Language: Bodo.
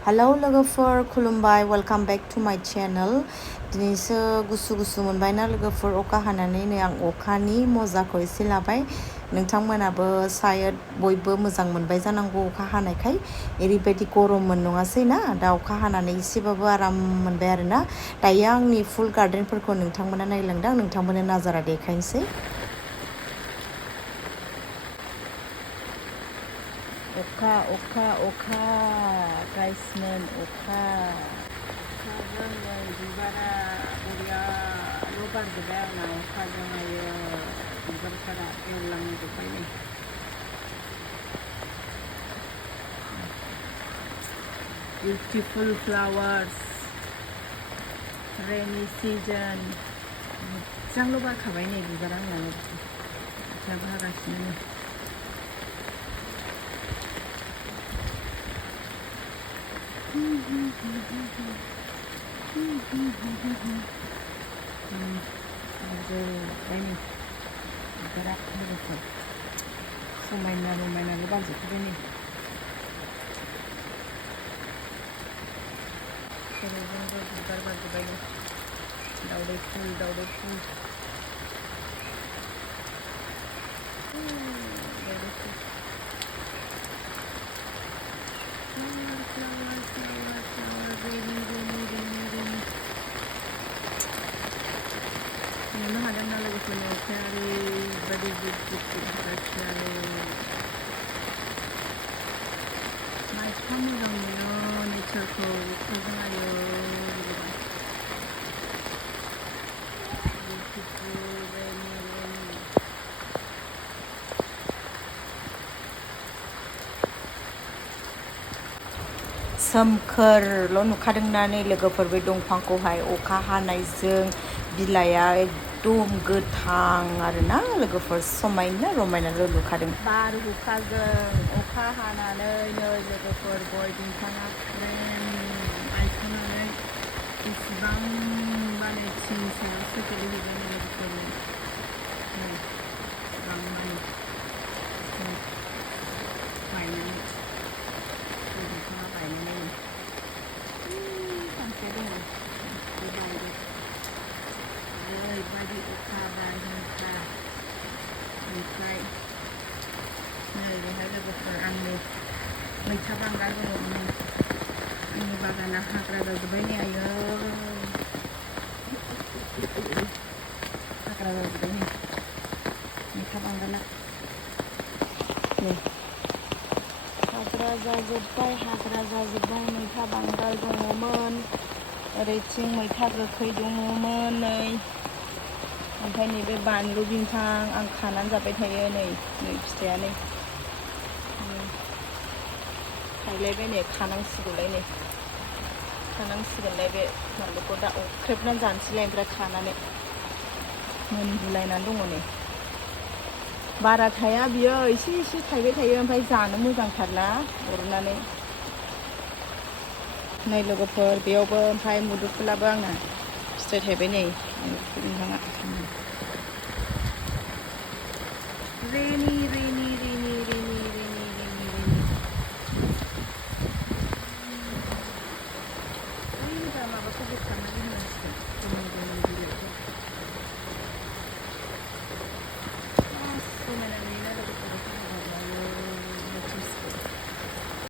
हेलौ लोगोफोर खुलुमबाय वेलकाम बेक टू माय चैनल दिनैसो गुसु गुसु मोनबायना लोगोफोर अखा हानानै नै आं अखानि मजाखौ एसे लाबाय नोंथांमोनाबो शायद बयबो मोजां मोनबाय जानांगौ अखा हानायखाय ओरैबायदि गरममोन नङासै ना दा अखा हानानै एसेबाबो आराम मोनबाय आरोना दायो आंनि फुल गार्डेनफोरखौ नोंथांमोना नायलांदों आं नोंथांमोननो नाजारा देखायनोसै अखा अखा अखा गाइसमोन अखाजों नै बिबारा बरियाल' बारजोब्बाय आंना अखाजों आयो बिबारफोरा गेवलांजोब्बाय नै बिउटिफुल फ्लावार्स रेनी सिजन मोजांल' बारखाबाय नै बिबारा आंना अखायाबो हागासिनो नै बारजोब्बाय नै बिबारा लोगोफोर समायना रमायनाल' बारजोबखाबाय नै खर'जोंबो बिबार बारजोब्बाय नै दावदै फुल दावदै फुल नुनो हादोंना लोगोफोरनि अखाया ओरैबायदि जुब जुब जुब हागासिनो आरो मा एफा मोजां नुयो नेचारखौ अखाजों आयो बिउटिफुल रेनि सोमखोरल' नुखादोंना नै लोगोफोर बे दंफांखौहाय अखा हानायजों बिलाइआ एकदम गोथां आरोना लोगोफोर समायना रमायनाल' नुखादों बारहुंखाजों अखा हानानै नै लोगोफोर गय बिफाङा फ्रेम बायस'नानै बेसेबांबा नै थिं सायावसो गोलैहैबाय नै लोगोफोरनि बेसेबां मानि बायनानै गय बिफाङा बायनानै फांसे दङ बे बायबाय ओरैबायदि अखा बारहुंखा ओमफ्राय नै बेहाय लोगोफोर आंनि मैथा बांगाल दङ नै आंनि बागाना हाग्रा जाजोब्बाय नै आयो हाग्रा जाजोब्बाय नै मैथा बांगाला नै हाग्रा जाजोब्बाय मैथा बांगाल दङमोन ओरैथिं मैथा गोखै दङमोन नै ओमफ्राय नैबे बानलु बिफां आं खानानै जाबाय थायो नै फिथाइया नै थाइलायबाय नै खानांसिगोनलाय बे बानलुखौ दा अख्रेबनानै जानोसैलाय ओमफ्राय खानानै मोनगुलायनानै दङ नै बारा थाया बियो एसे एसे थाइबाय थायो ओमफ्राय जानो मोजांथारना अरनानै नै लोगोफोर बेयावबो ओमफ्राय मुदुफुलाबो आंना फिथाइ थाइबाय नै मुदुफुल बिफाङा रेनि